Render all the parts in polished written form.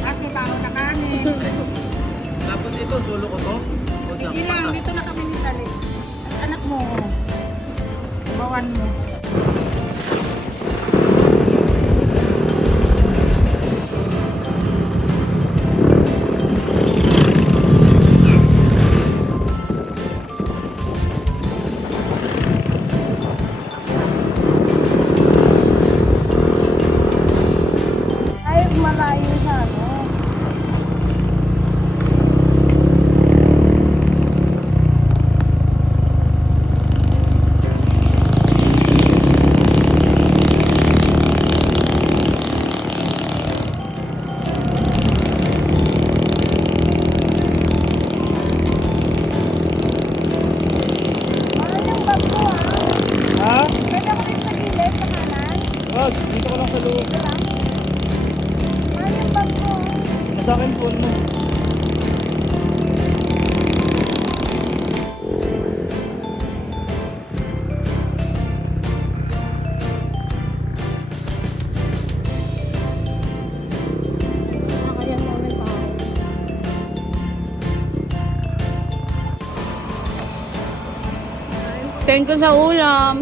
At may baon na kanin. Tapos ito, sulo ko to. O Hindi lang, dito na kami ni Tali. At anak mo, bawan mo. Ay, malayo sa ano. Ano yung bag ko Ha? Pwede ako rin sa gilid, sa kanan? Wag, dito ko lang sa loob. Ito lang. Ano yung bag ko Sa akin phone mo. Kakayan namin tao. Thank you sa ulam.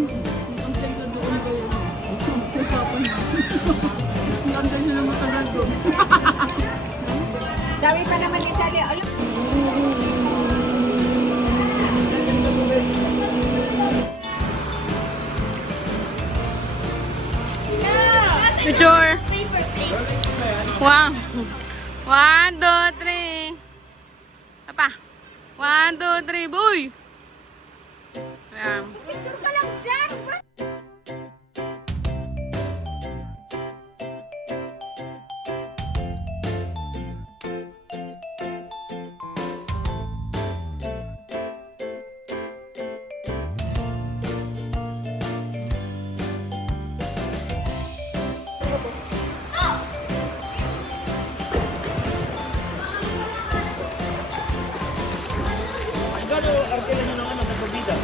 Sabi pa naman ni Sally, alam Picture. Wow. 1, 2, 3. Apa? 1, 2, 3, boy. Ayan. picture ka lang dyan. Gano, arkila nyo ng ano, nagbabida.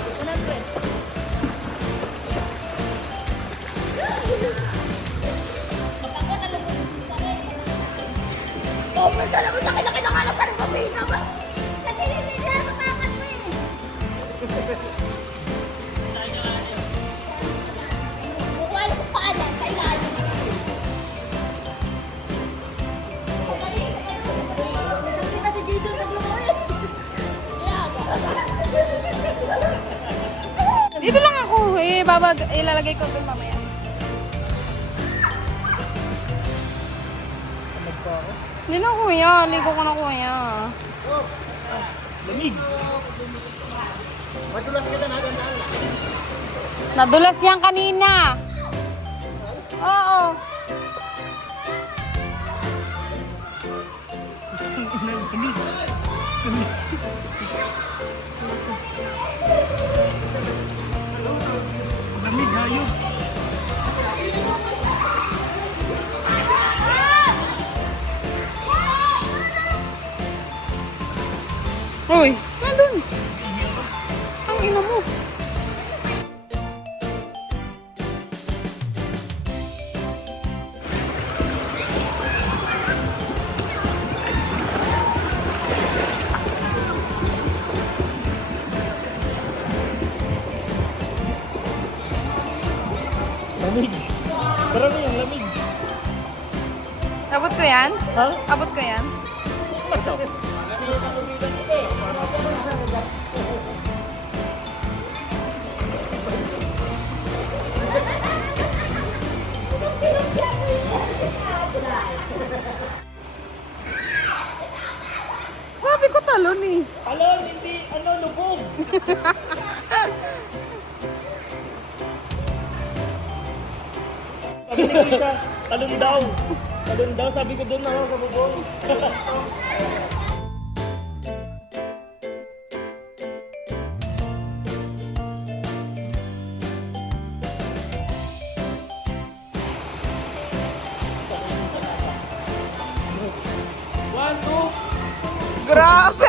Over ka naman sa kinakita ka na parang pabida ba? Kasi hindi niya makakat mo eh. Mukha ko paano, sa ilalim. Hindi na si Jason naglumoy. Dito lang ako. Ilalagay ko doon mamaya. Hindi na kuya. Ligo ko na kuya. Lamig. Madulas kita na dandaan. Nadulas yan kanina. Oo. Lamig, hayop. Uy, nandun. Ang ina mo. Lamig. Parang yung lamig. Abot ko yan? Ha? Abot ko yan? Ito. Sabi ko talon eh. Talon, hindi, ano, lubog. Sabi ni Krisha, talon daw. Talon daw, sabi ko doon ako sa bubong. One, two. Grabe!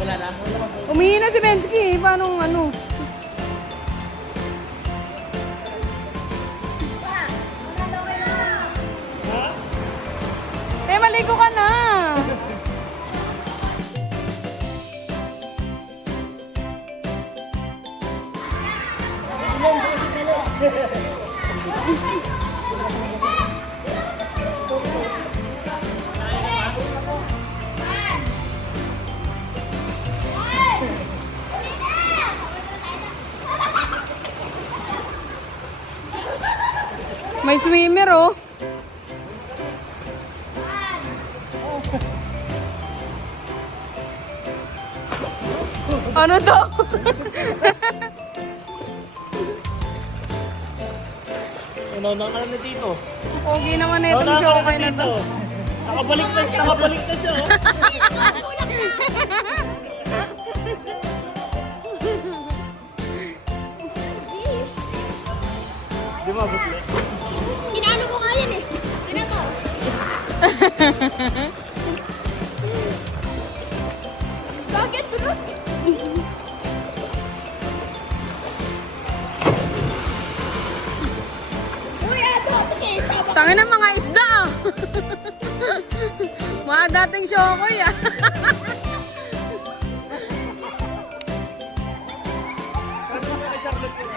Wala na. Umihi na si Bensky eh. Paano ano? Ha? Eh, maligo ka na. May swimmer oh. Ano to? Una ka na dito. Pogi naman na itong show kayo na to. Nakabalik na siya. Oh. Di ba, butle? Inaano mo nga yan eh. Ina mo. Bakit tulog? Uy, ato, ito. Tangin ng mga isda ah. Mga dating show ko yan. Ano mo na Charlotte yun?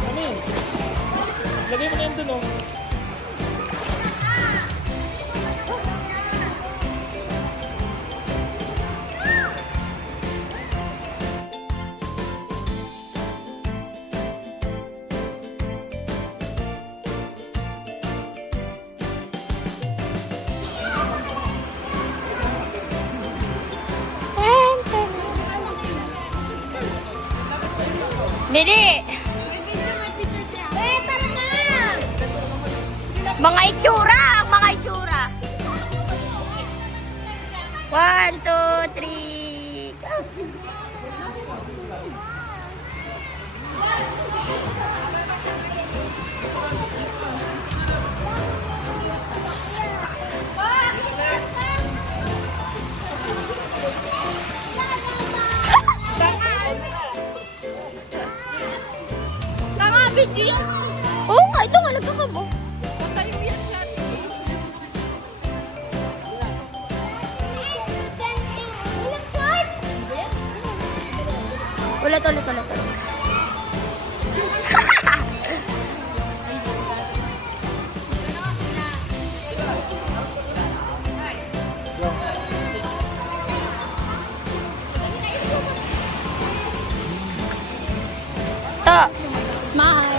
Ano yun? Lagay mo na yun dun, oh. Dili! Eh, tara na! Mga itsura! Mga itsura! 1, 2, 3, go! Tama, video yan! Oo nga, ito nga, nagkaka mo. Tayo yan siya. Ulit. To. Smile.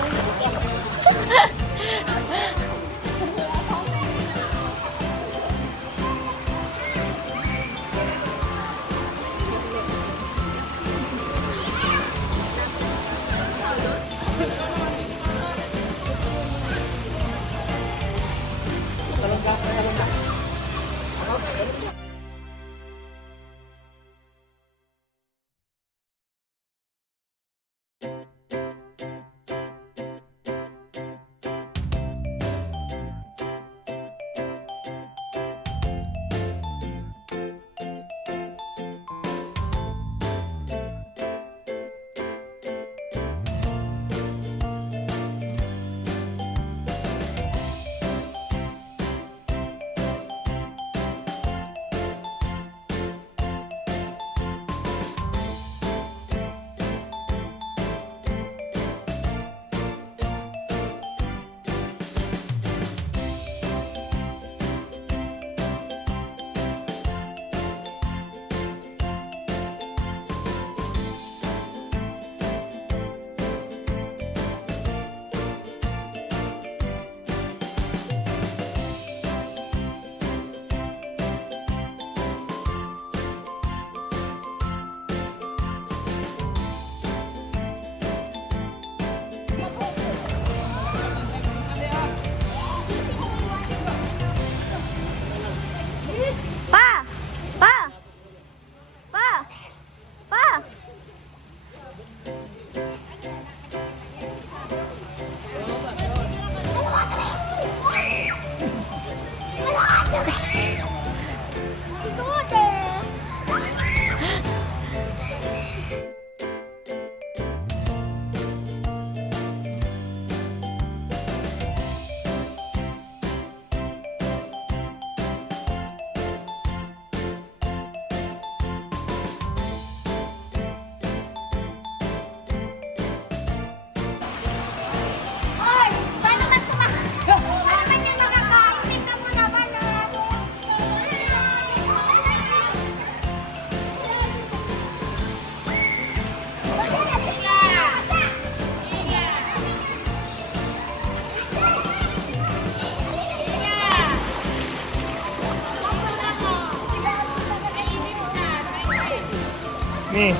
Ni.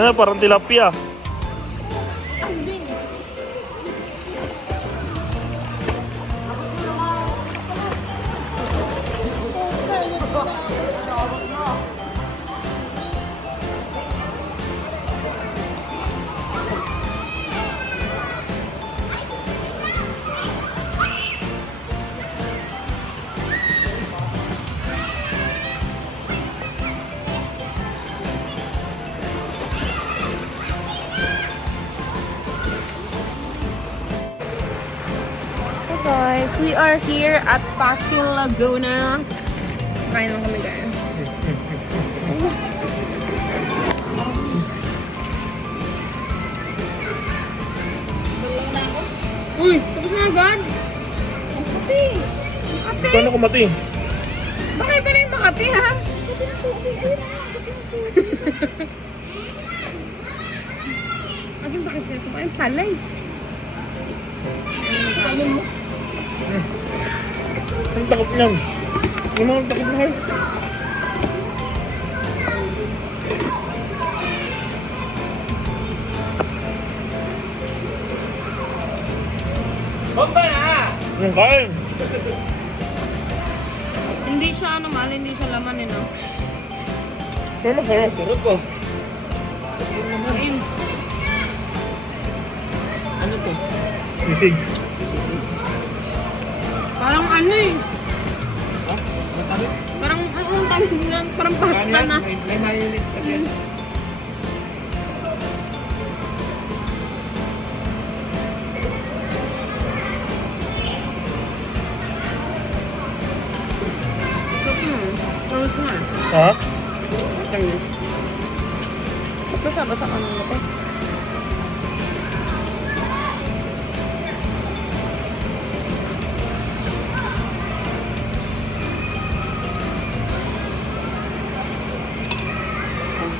Ano, parang tilapia. Guys, we are here at Pasig Laguna. Kain lang kami guys. Uy, tapos na agad. Makati. Makati. Paano kumati? Bakit ka na yung Makati ha? Asin bakit sila kumain palay? Alam mo? Ang takot niyan. Yung mga takot na heart. Bomba na! Yung kain. Hindi siya ano mahal, hindi siya laman eh no? Pero masarap. Surot ko. Ayun. Ano to? Sisig. Parang ano eh. Ha? Matabi? Parang ano ang tawag na, parang pasta na. May mayonnaise pa yan. Tapos na. Ha? Basa-basa ka nung lahat.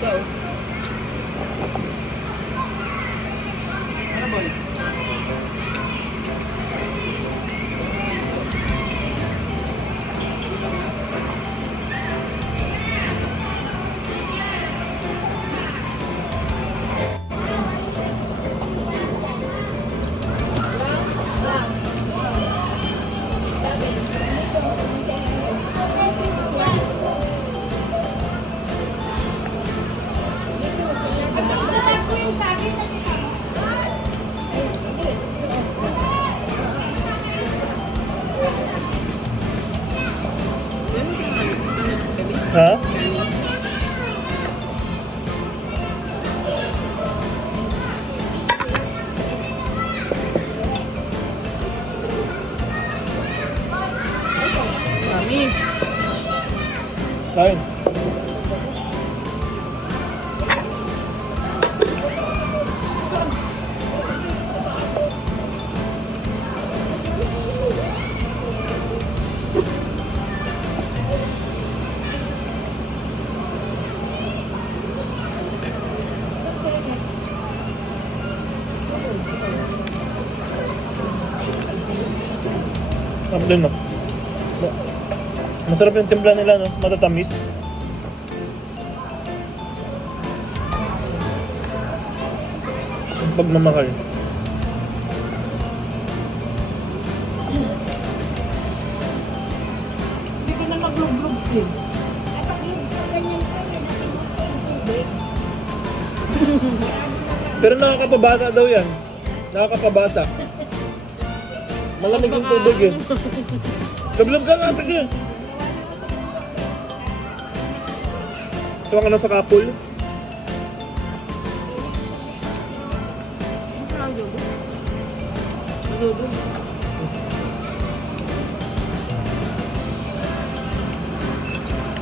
So, ano ba? Sarap din, no? Masarap yung timpla nila, no? Matatamis. Yung pagmamahal. Hindi ka na mag-vlog eh. Kapag yung ganyan ko, may nasimot ko yung tubig. Pero nakakapabata daw yan. Nakakapabata. Malamig yung tubig eh. Gablog ka nga, sige. Tuwa ka na sa kapul.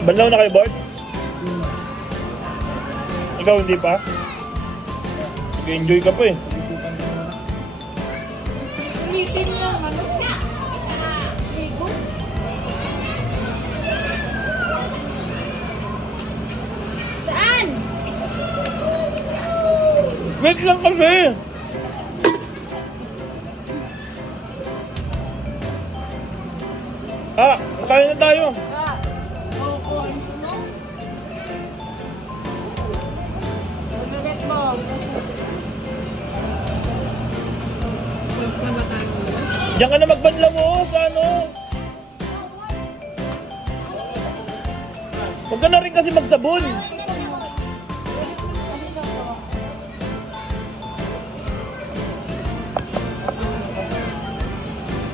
Banlaw na kayo, Bart? Ikaw hindi pa? Nag-enjoy ka pa eh. Ulitin lang, ano? Ligo. Saan? Wait lang kasi! Ah, kaya na tayo. Oo, ano? Ulit mo. Na ba tayo? Diyan ka na magbanlaw mo, paano? Huwag ka na rin kasi magsabon.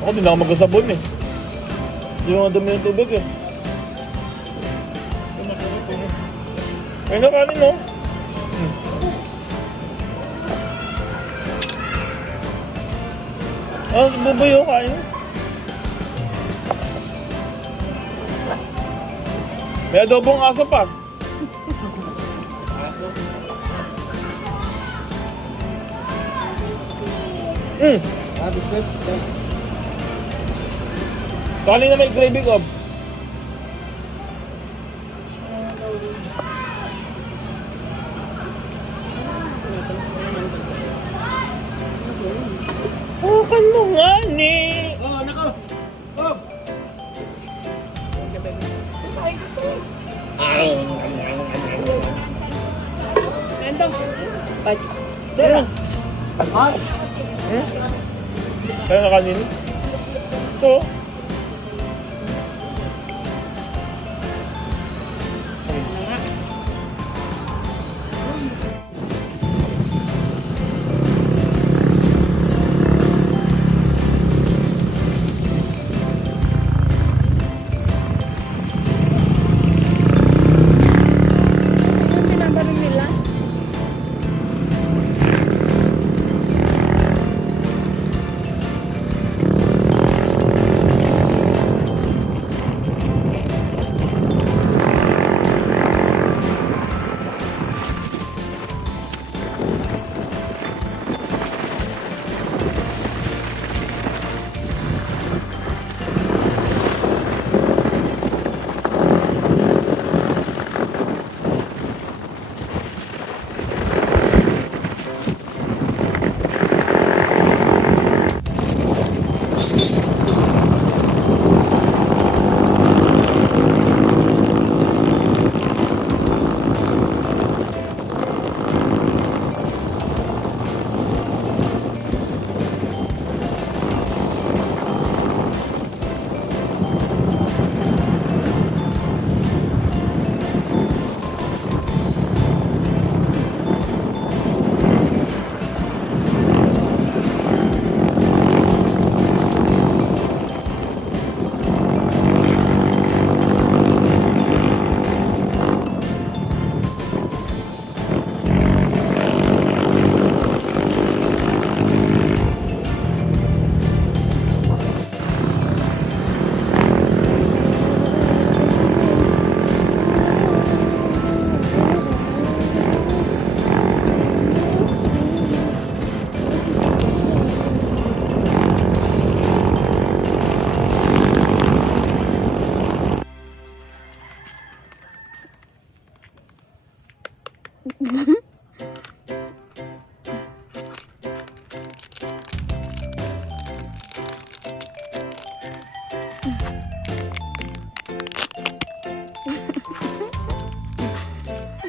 Ako din ako magsabon eh. Hindi mo nga dumi yung tubig eh. Kaya na kanin no? Ah, bubuyo kain. May adobong aso pa. Kanin na may gravy ko. Hawakan mo nga ni. Oh, nako! Oh! Nandong. Tara. Kaya na kanin. So, Anong binabarin nila?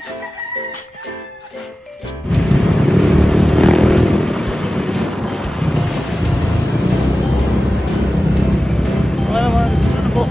Ano po?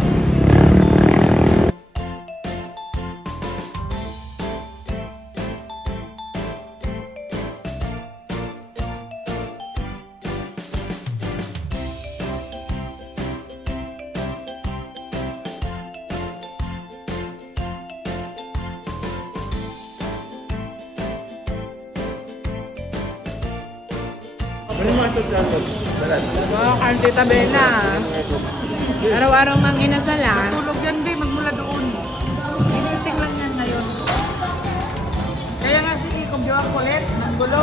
Ano yung mga ito dyan? Wow, kay Tita Bella. Araw-araw mang inasalan. Tulog yan, di. Magmula doon. Ginising lang yan ngayon. Kaya nga si Iko, di ako ulit. Nanggulo.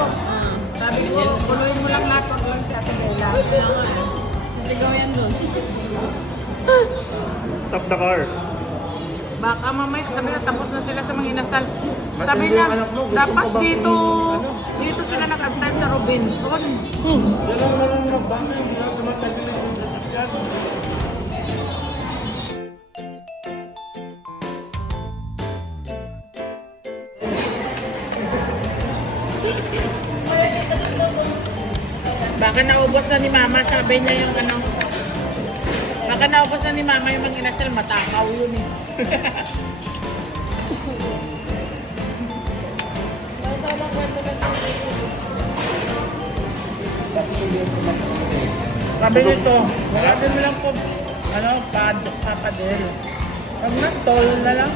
Sabi ko, guluhin mo lang lahat. Huwag lang si Ate Bella. Sisigaw yan doon. Stop the car. Baka mamay, sabi niya, tapos na sila sa mga inasal. Sabi niya, dapat dito, dito sila nag-antay sa Robinson. Baka naubos na ni Mama, sabi niya yung ano. Baka naubos na ni Mama yung mga inasal, matakaw yun eh. Sabi nito, wala din mo lang po, ano, papadel. Pag nag-toll na lang.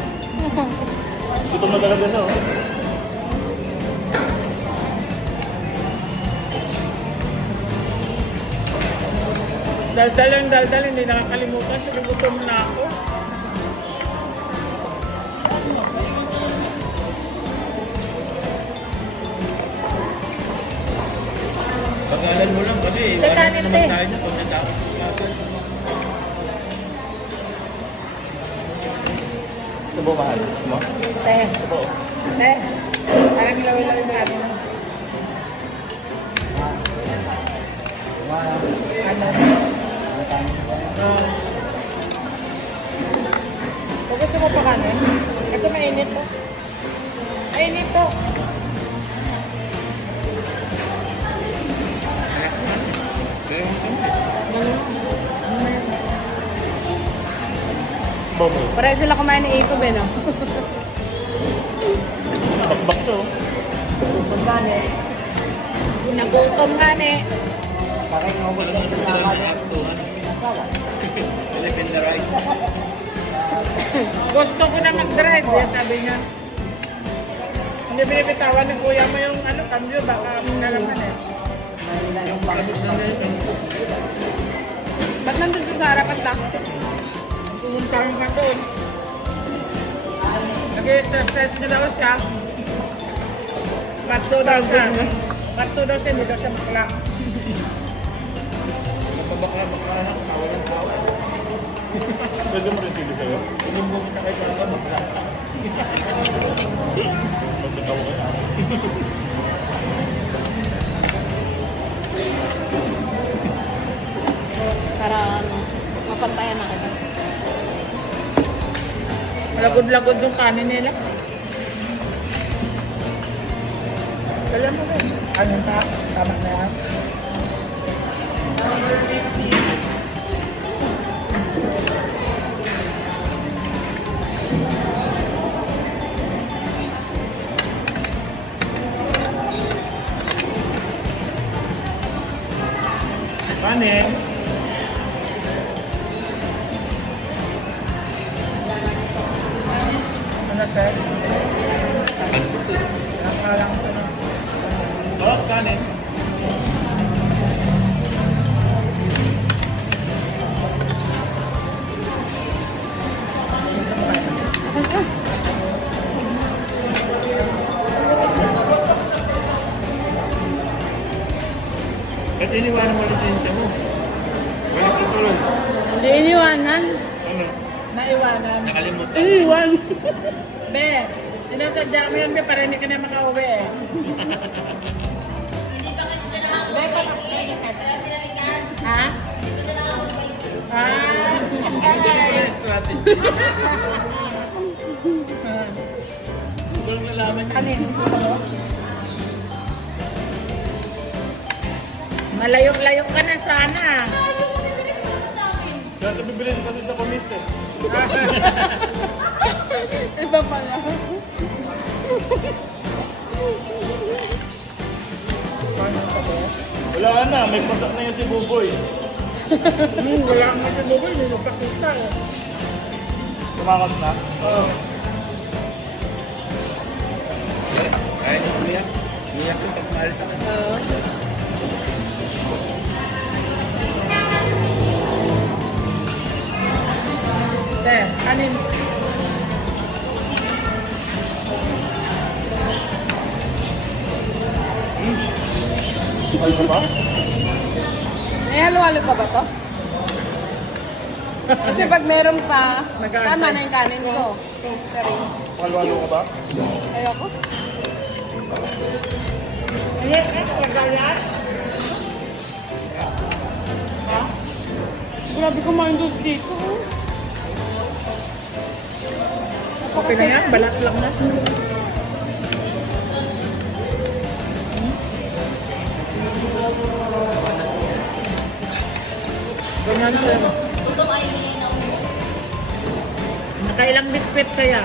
Gutom na talaga na, oh. Daldal, hindi nakakalimutan. Gutom na ako. Pag-alan mo lang kasi Sa wala kanin, naman te. tayo na pag natapos. Sabo mahal. Mo? Te, Sabo. te. Parang ilaw-ilaw yung natin. Ano? Kung gusto mo pa kanin, ito mainit to. Mainit to. Bobo. Pareho sila kumain ni Ito, Ben, no? Bakbak to. Nagutom nga ni. Gusto ko na mag-drive, kaya sabi niya. Hindi binibitawan ni kuya mo yung ano, cambio, baka nalaman eh. Ba't nandun sa Sarah ka Pumuntahan ka doon. Nag-exercise niya daw siya. Patso daw siya. Patso daw siya, hindi daw siya makla. Napabakla-bakla na, kawalan tao. Pwede mo rin sili sa'yo. Inumbong kita kay Papa, bakla. Magkatawa ka na. para ano, mapantayan na kita. Lagod-lagod yung kanin nila. Kaya mo rin. Ano ta? Tama na yan. Kanin. Ano sir? Nakalang ko na. Oh, kanin. Kahit iniwanan mo lisensya mo. Wala ko tuloy. Hindi iniwanan. Ano? Naiwanan. Nakalimutan. Iniwan. Be, sinasadya mo yan, be, para hindi ka na makauwi eh. Be, ha? Ah, ay. ko lang nalaman. Kanin. Malayok-layok ka na sana. Kaya ito bibilin kasi sa komis eh. Iba pala. Wala na, may pasak na yung si Buboy. Wala nga si Buboy, hindi mo pakita eh. Tumakas na. Oo. Kaya niya umiyak. Umiyak yung pag maalis na. Te, kanin. Ay ka ba? May halo-halo pa ba to? Kasi pag meron pa, tama na yung kanin ko. Sorry. Halo-halo ka ba? Ayoko. Ha? Grabe kumain dos dito. Okay na yan, balat lang na. Ganyan sir. Nakailang biskwit kaya?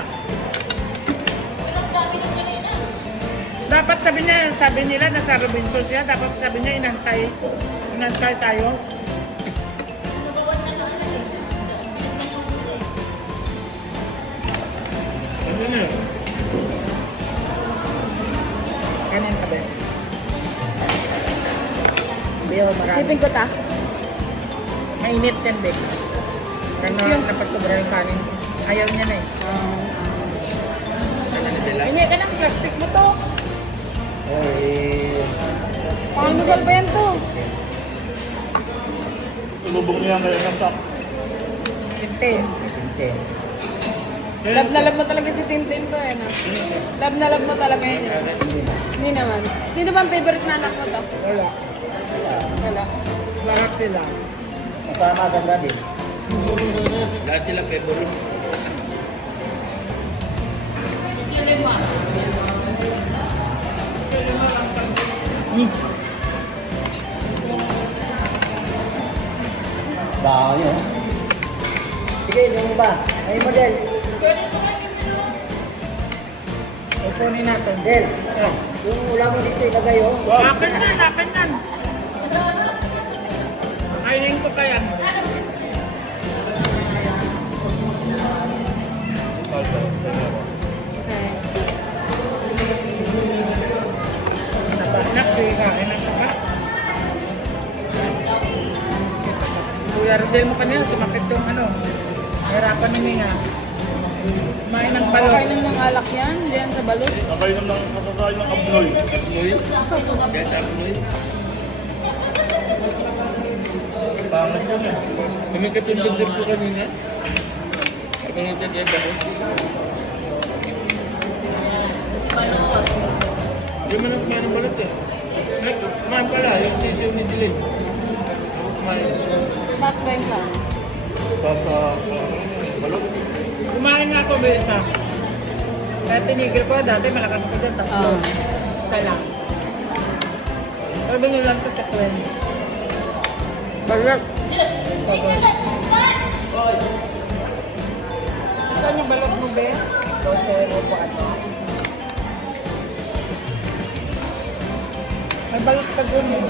Dapat sabi nila nasa Robinson siya, dapat sabi niya inantay tayo. Ano na? Kanin ka ba? Biyo, marami. Sipin ko ta. Mainit yan, Bek. Napasubra yung kanin. Ayaw niya na eh. Ano na sila? Hindi ka ng plastic mo to. Panganugal ba yan to? Tulubog niya ngayon ng sak. Tintin. Love na love mo talaga si Tintin to eh. No? Love na love mo talaga yun. Eh. Hindi naman. Sino ba ang favorite na anak mo to? Wala. Wala. Lahat sila. Maganda din. Lahat sila favorite. Baho yun. Sige, yung iba. Ay, model. Ipunin natin. Model. Yung ulam mo dito ilagay, oh. Akin yan. Kainin ko kaya. Okay. Anak, sige kain na ka. Kuya Rodel mo kanina, sumakit yung ano. Hirapan ni nga. Kumain ng balot. Kainan ng alak yan, diyan sa balot. Nakainom ng kasakain ng abnoy. Abnoy. Kaya sa abnoy. Pangit yun eh. Kumikap yung dibdib ko kanina. Kumikap yung dibdib ko. Hindi mo na kumain ng balat eh. Kumain pala, yung sisiyo ni Dylan. Kumain. Mas time lang. Basta, balot. Kumain nga ako, Besa. Kaya tinigil ko, dati malakas ko dyan. Tapos, isa lang. Sabi nyo lang ito sa kwen. Balot. Saan yung balot mo, Be? May balot ka dun eh.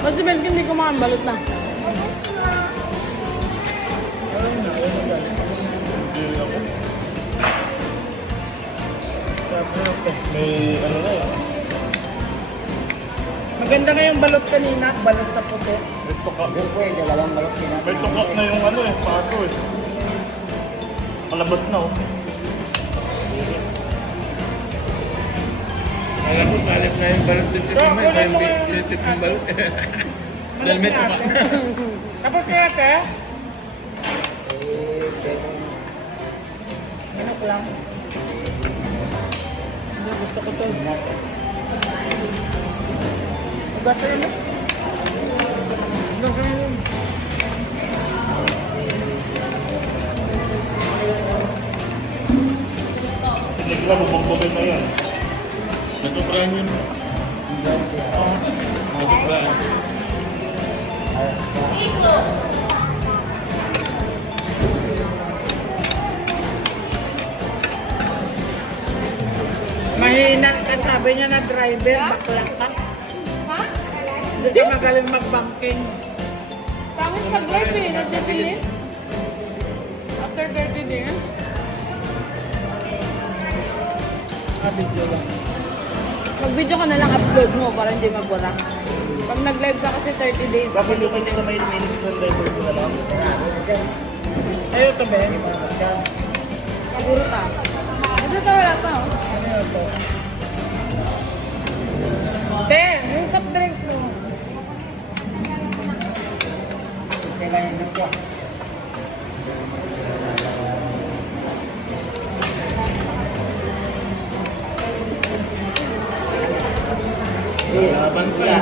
Mas si Belkin hindi kumain balot na. Hindi ako. May ano na eh. Maganda nga yung balot kanina. Balot na puti. May tukak. Doon po eh, dalawang balok pinapin. May tukak na yung ano eh, pato eh. Palabas na oh. Alam mo, kalit na yung balot dito. Kaya yung pinitip yung balot. Dahil may tumak. Tapos kaya, te? Minok lang. Hindi, gusto ko to. Gusto yun eh. Gusto yun. ka, bubong-bugin na yun. Nasubrahan yun. Oo. Nasubrahan. Mahina ka, sabi niya na driver, bakla ka. Ha? Hindi ka magaling mag-banking. Pangit pag-drive eh. Nagdidelete. After 30 days. Video lang. Mag-video ka na lang, upload mo para hindi mabura. Pag nag-live ka kasi 30 days. Bakit yung kanya na may minutes ng driver ko na lang? Ayun to, Ben. Siguro ka. Ito wala pa. Oh. Te, yung soft drinks mo. Kailangan na po. Laban pa.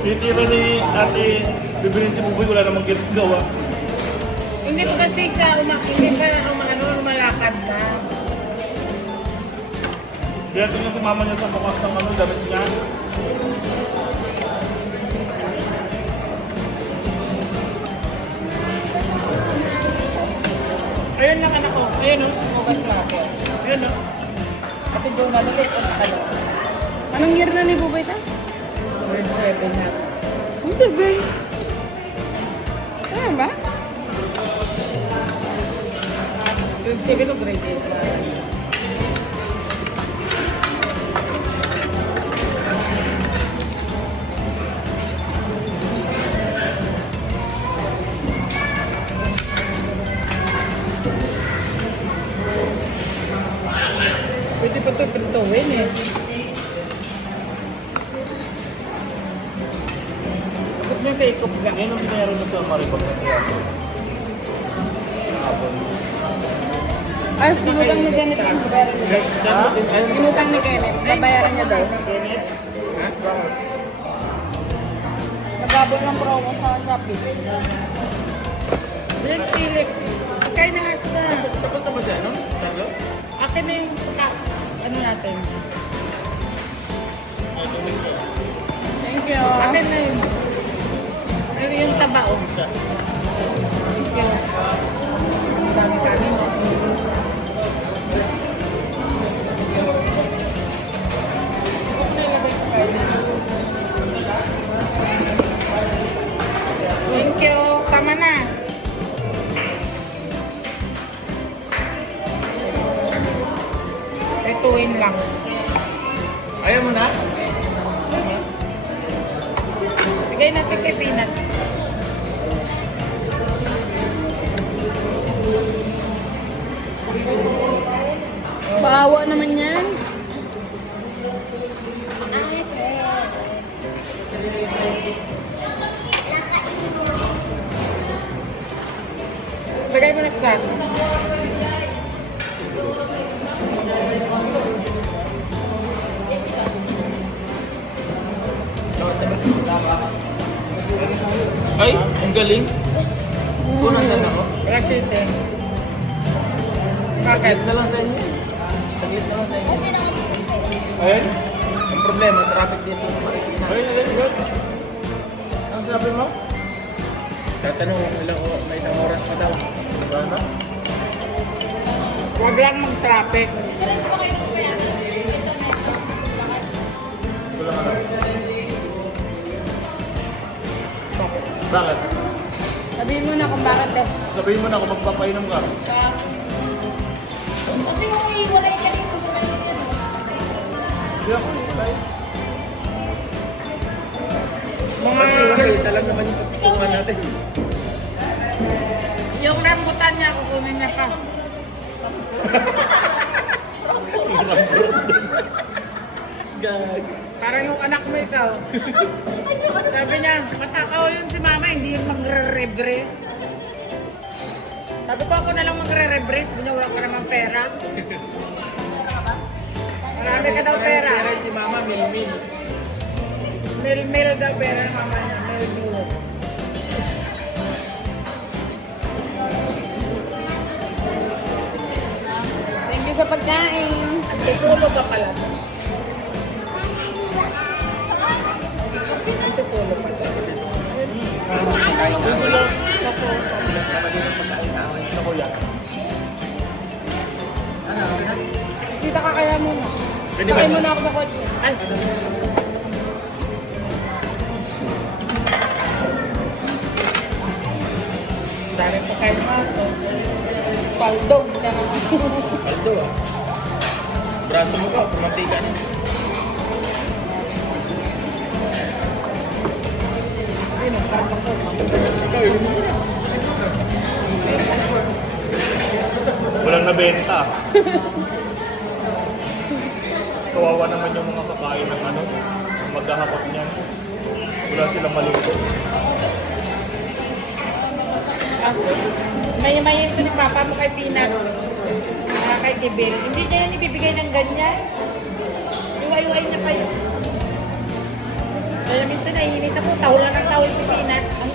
Yung tira ni ate, bibilin si Buboy, wala namang gawa. Hindi pa kasi siya umalakad na. Kaya tingnan si mama niya sa bukas ng ano, damit niya. Ayun lang anak ko. Ayun o. Bukas na ako. Ayun o. Kasi doon na nito ito nakalo. Anong year na ni Bubay ta? Grade 7 na. Ang gabi. Ano ba? Grade 7 o grade 8 na. Pwede pa ito pintuin eh. Ba't may take-off ka? Yan ang meron na sa Maribag na teatro. Ay, pinutang ni Kenneth yung babayaran niya daw. Pinutang ni Kenneth, babayaran niya daw. Nagabot ng promo sa Shopee. Yan, Philip. Kain na nga sila. Tapos na ba siya, no? Carlo? Akin na yung ano natin. Thank you. Akin na yun. Ano yung tabao? Thank you. Ang dami kanin. Thank you. Tama na. Ituin lang. Ayaw mo na? Bigay natin kay Peanut. Baawa naman yan. Bigay mo na sa Ay, ang galing. Kunan na ako. Rakit eh. Saglit na lang sa inyo. Saglit na lang sa inyo. Ayun. Ang problema, traffic dito sa Marikina. Ayun, ayun, ayun. Ang sabi mo? Tatanong ilang may isang oras pa daw. Wala. Huwag lang mag-traffic. Wala ka na. Bakit? Sabihin mo na kung bakit eh. Sabihin mo na kung magpapainom ka. Kasi kung iiwalay ka dito sa kanila. Hindi ako iwalay. Kasi talaga naman yung pagkukuhan natin. Yung rambutan niya, kukunin niya pa. Gag. Parang yung anak mo ikaw. Sabi niya, matakaw yun si mama, hindi yung magre-rebre. Sabi ko ako na lang magre-rebre, sabi niya wala ka namang pera. Marami ka daw pera. Pera si mama, mil-mil. Mil-mil daw pera ng mama niya, mil-mil. sa pagkain. Antipolo ba pala? Antipolo pa pala. Gusto lang. Ako. Ako yan. Tita, kakaya muna. Pwede ba? Kakaya muna ako sa kotse. Ay, daming pagkain mo. Paldog na naman. Aldo ah. Braso mo ka, pumantika na. Walang nabenta. Kawawa naman yung mga kakain ng ano, maghahakot niyan. Wala silang maluto. May ito ni Papa mo kay Peanut. Kay Tibel. Hindi niya yan ibibigay ng ganyan. Iwa-iwain niya kayo. Kaya minsan nahihinis ako, tahol lang ng tahol si Peanut. Ang